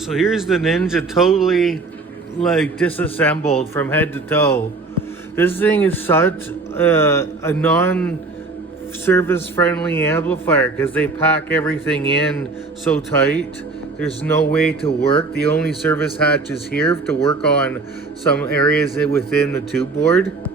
So here's the Ninja totally like disassembled from head to toe. This thing is such a non-service friendly amplifier because they pack everything in so tight. There's no way to work. The only service hatch is here to work on some areas within the tube board.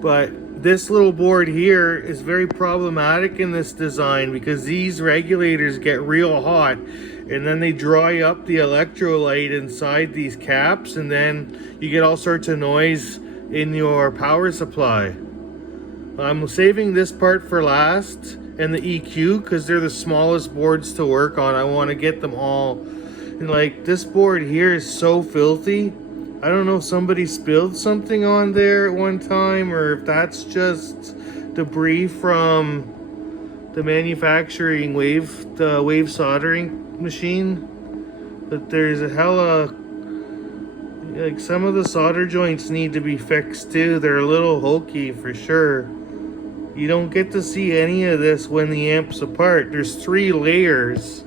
But this little board here is very problematic in this design because these regulators get real hot and then they dry up the electrolyte inside these caps, and then you get all sorts of noise in your power supply. I'm saving this part for last, and the EQ, because they're the smallest boards to work on. I want to get them all. And like this board here is so filthy. I don't know if somebody spilled something on there at one time or if that's just debris from the manufacturing wave soldering machine. But there's a hella, like, some of the solder joints need to be fixed too. They're a little hokey for sure. You don't get to see any of this when the amp's apart. There's three layers.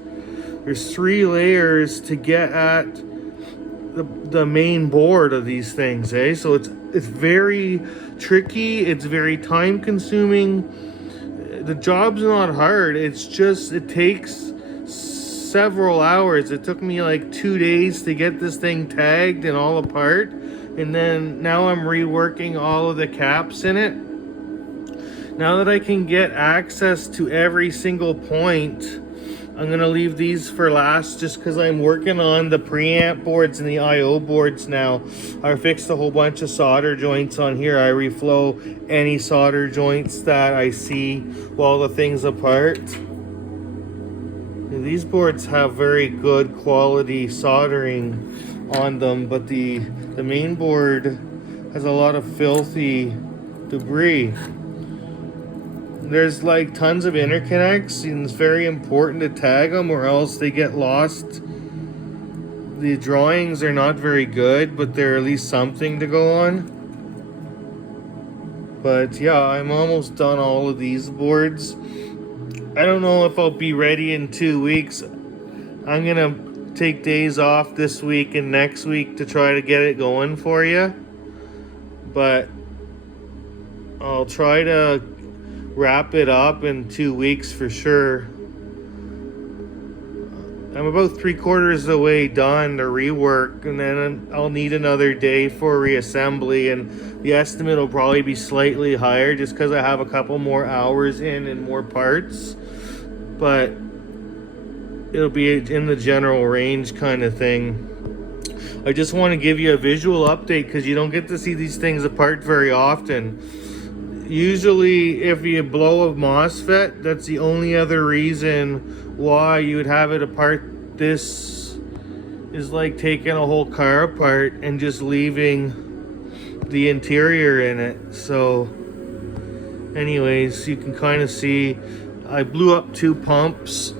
There's three layers to get at the main board of these things, eh? So it's very tricky. It's very time consuming. The job's not hard. It's just, it takes several hours. It took me like 2 days to get this thing tagged and all apart. And then now I'm reworking all of the caps in it. Now that I can get access to every single point, I'm gonna leave these for last just because I'm working on the preamp boards and the IO boards now. I fixed a whole bunch of solder joints on here. I reflow any solder joints that I see while the thing's apart. And these boards have very good quality soldering on them, but the main board has a lot of filthy debris. There's like tons of interconnects, and it's very important to tag them or else they get lost. The drawings are not very good, but they're at least something to go on. But yeah, I'm almost done all of these boards. I don't know if I'll be ready in 2 weeks. I'm gonna take days off this week and next week to try to get it going for you. But I'll try to wrap it up in 2 weeks for sure. I'm about 3/4 of the way done to rework, and then I'll need another day for reassembly, and the estimate will probably be slightly higher just because I have a couple more hours in and more parts, but it'll be in the general range kind of thing. I just want to give you a visual update because you don't get to see these things apart very often. Usually if you blow a MOSFET, that's the only other reason why you would have it apart. This is like taking a whole car apart and just leaving the interior in it. So anyways, you can kind of see I blew up 2 pumps.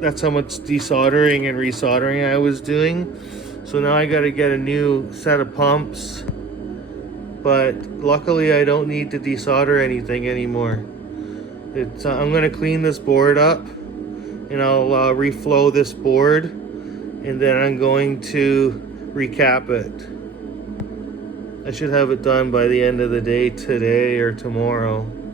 That's how much desoldering and resoldering I was doing. So now I got to get a new set of pumps. But luckily I don't need to desolder anything anymore. I'm gonna clean this board up and I'll reflow this board, and then I'm going to recap it. I should have it done by the end of the day today or tomorrow.